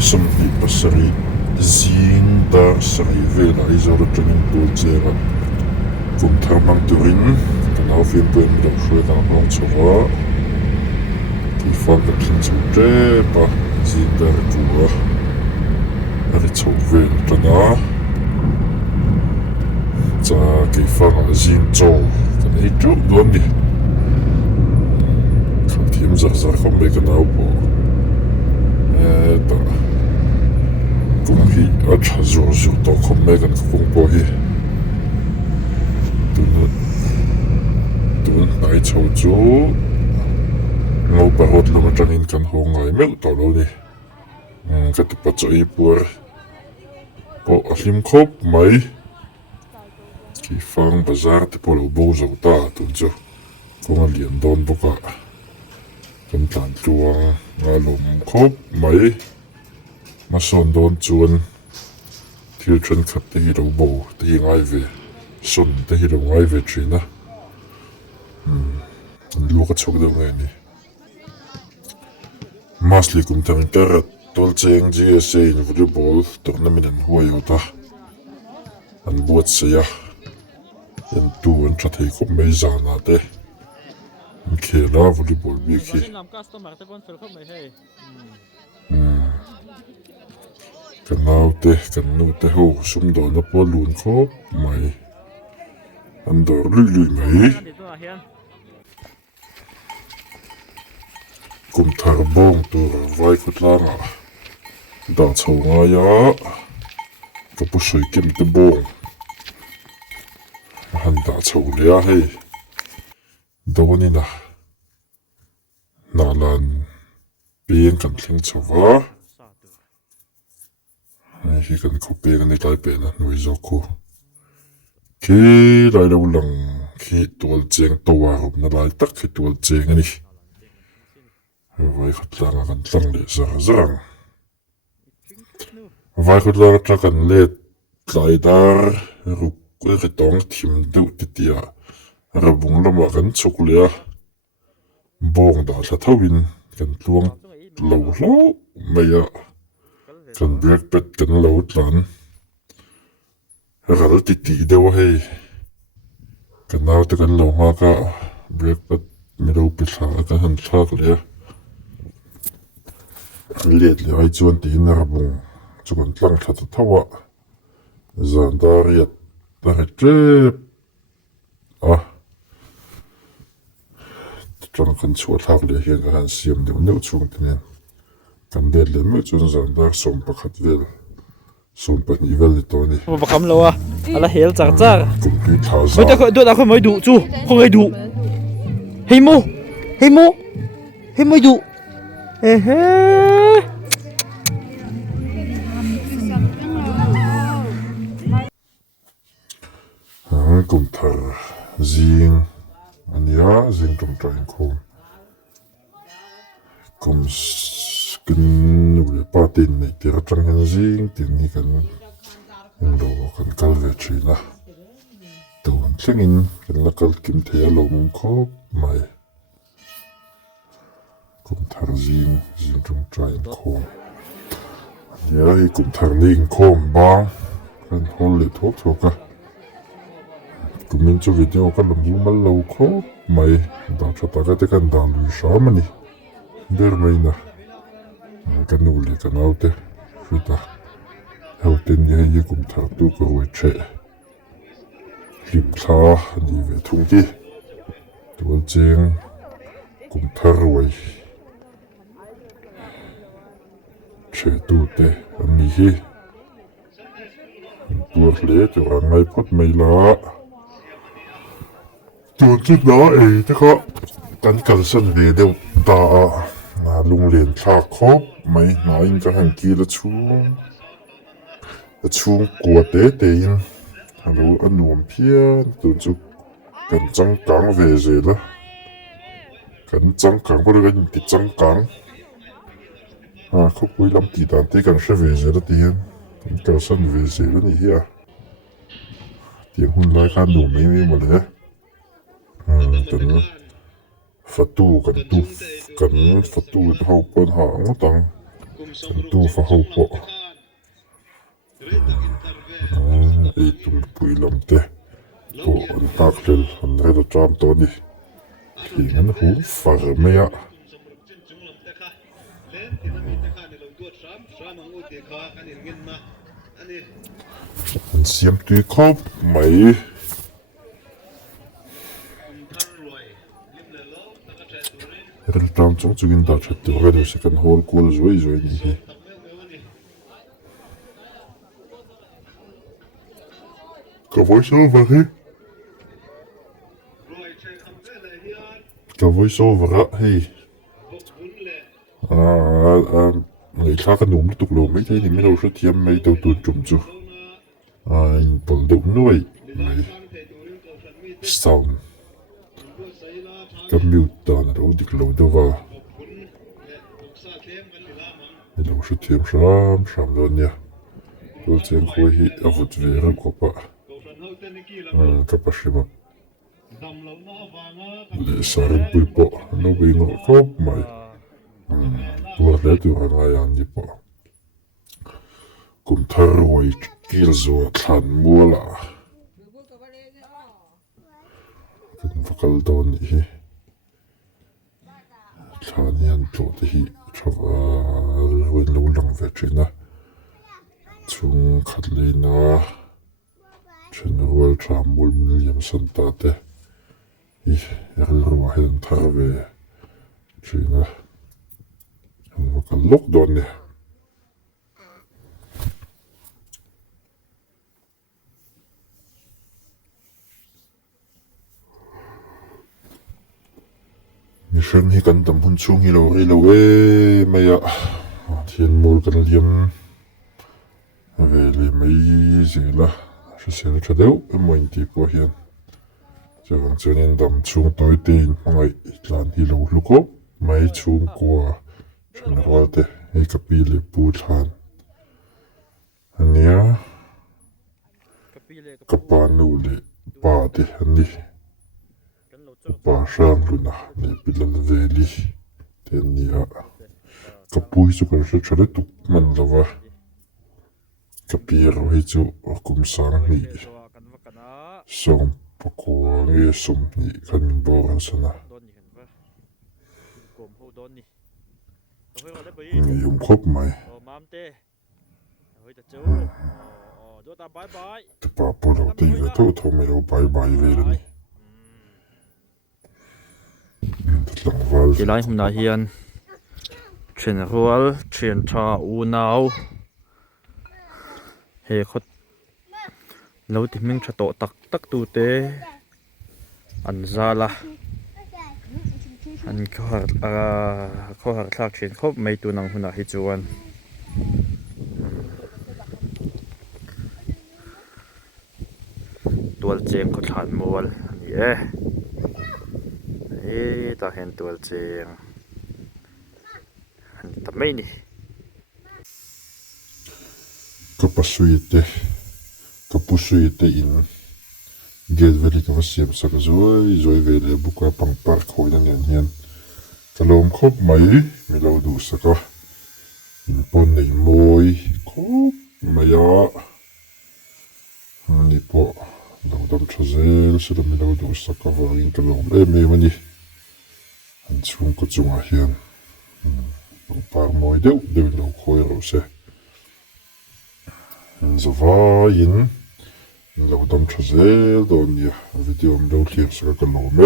som hi pasari zing dar sari vela izor training pool chera kum tharmang turin kanau fian poin do shwe ta long chowa ki fon ka thin chu tre pa zing dar kuwa ari chou vel tana cha ki fon zing chou kan hi chu don ni kan tim zar khom me kanau po ta cũng hi ở cha rồi tao không mấy cái cũng bỏ hi tụi đại châu chú ngô bà hốt luôn cho nên căn hộ ngay mấy tao đâu đi cái tập bắt chơi bùa bỏ lim khốp mấy cái phang bazar thì bỏ lâu bố rồi ta tụi chú cũng liền đón bốc à cái tàn chuông ngà lùm khốp mấy mà son đón chuan thiếu chân khát thì đâu bầu thì ngay về son thì đâu ngay về chuyện á lúc cái chỗ đâu này masli cũng thằng cả tôi chơi GSA volleyball tournament anh huay ở ta anh buat saya anh tu anh chắc thấy cũng mấy giờ nào thế anh khéo volleyball biết khi kan nau te kan nu te ho sum do na po lun kho mai an dor lui mai kum thar bong tur vai khut la nga da chho nga ya ka pu soi kim te bong han da chho le a hei do ni na lan pien kan thling chowa hi kan khope kan lai pe na noi zo ko ki lai lo lang khi tol cheng to wa hop na lai tak khi tol cheng ani vai khat lang kan tlang le zar vai khat lang ta kan le lai dar ru ko ke tong thim du ti tia ra bung lo ma kan chuk le bong da tha thawin kan tluang lo meya kan break pet kan lo tlan ral ti deuh hei kan nau te kan lo ma ka break pet mi lo pi thla ka han thlak le let le ai chuan ti na rabung chu kan tlang tha thawa zan dariat ta tre trong kan chu thak le hian ka han siam deuh neu chung ten kan del le me chun zan dar som pakhat vel som pa ni vel to ni ba kham lo a ala hel char char kum pi tha za moi ta ko do da ko moi du chu ko ngai du hei mo du he kum thar zing ania zing tum train khom kum skin ule patin nei ti ratang hen zing tin ni kan lo kan kal ve china to thlengin kan la kal kim the lo mum khop mai kum thar zing tum train khom ya hi kum thar ning khom bang kan hol le thok thoka kumin chu video kan lambu mal lo kho mai da chata ka te kan da lu sha mani ber mai na kan nu le kan autte futa hauten ye kum thar tu ko we che lim tha ni ve thung ki tol cheng kum thar wai che tu te ani hi tur le chu rangai phot mai la tuần chút đó ấy thế có cắn cắn sân về đâu ta là lung liền thả khốp mấy nói cái hàng kia là chú của tế tiền hello anh nuông phía tuần chút cắn trắng cắn về rồi đó cắn trắng cắn có được cái gì trắng cắn khúc cuối năm tỷ đàn tế cắn sẽ về rồi đó tiền cắn sân về rồi đó nhỉ tiền hun lại khăn đủ mấy mà đấy kan fatu kan tu fatu hau pon ha ngotang tu fa hau po ei tum pui lam te po an tak lel an redo tram to ni hingan hu far mea an siam tui khop mai redo tram chong chungin da chat tu redo second hole kul zoi ni hi ka voice over hi ka voice over hi người khác cái núm tục lồ mấy thế thì mới đâu xuất hiện mấy đầu tuần trùng chứ anh còn đụng nuôi mấy sound cái miêu tả nó đâu được lâu đâu vào mình đâu xuất hiện sớm rồi nha tôi xem khối hi ở vực về hơn của bạn các bác sĩ mà để sáng bụi bộ nó bị ngộ khóc mày tôi lấy từ hàng ngày ăn đi bộ cũng thở rồi kia rồi thàn mua là cũng phải cần đón đi thàn nhiên chỗ thì cho rồi lâu lăng về chuyện đó chúng khát lên na chuyện rồi chạm mua mình làm sẵn ta thế rồi hiện thở về chuyện đó một cái lúc đó nè mình xem hi cần tầm hun chung hi lâu mày ạ thiên mùa cần liêm về liêm mấy gì là sẽ xem cho đâu em muốn đi qua hiện cho nên tầm chung tối tiền mọi lần hi lâu lúc đó mấy chung qua chuyện rồi thế hay cái pi lệ bút han anh nhá cái bàn nụ lệ ba thế anh đi ba sang luôn à lệ pi lần về đi thế nhá cái bùi cho cái sự chơi tục mình là vậy cái pi rồi cho cũng sang đi xong bọc qua nghe xong đi cái mình bỏ ra xem nào dùng khóc mày tập bà bố đầu tiên là thôi thôi mày đâu bye bye về rồi thật lòng vào chỉ lại hôm nay hiền chuyện ruột chuyện trà u nào hệ khốt lâu thì mình sẽ tổ tắc tắc tu tế ăn ra là anh có hạt lạc chuyện khóc mấy tu năng hôn hít chuan tual cheng có thản mual yeah ta hen tual cheng anh ta mấy nè cái pasuite in get veli ka vasiam sak zoi vele buka pang park khoi nan yan hian kalom khop mai mi lo du saka in pon nei moi khop maya ni po lo dam chazel sila mi lo du saka varin kalom me mani an chung ko chunga hian par moi deu lo khoi ro se zawain lo dam chazel don ya video am lo klier saka kalom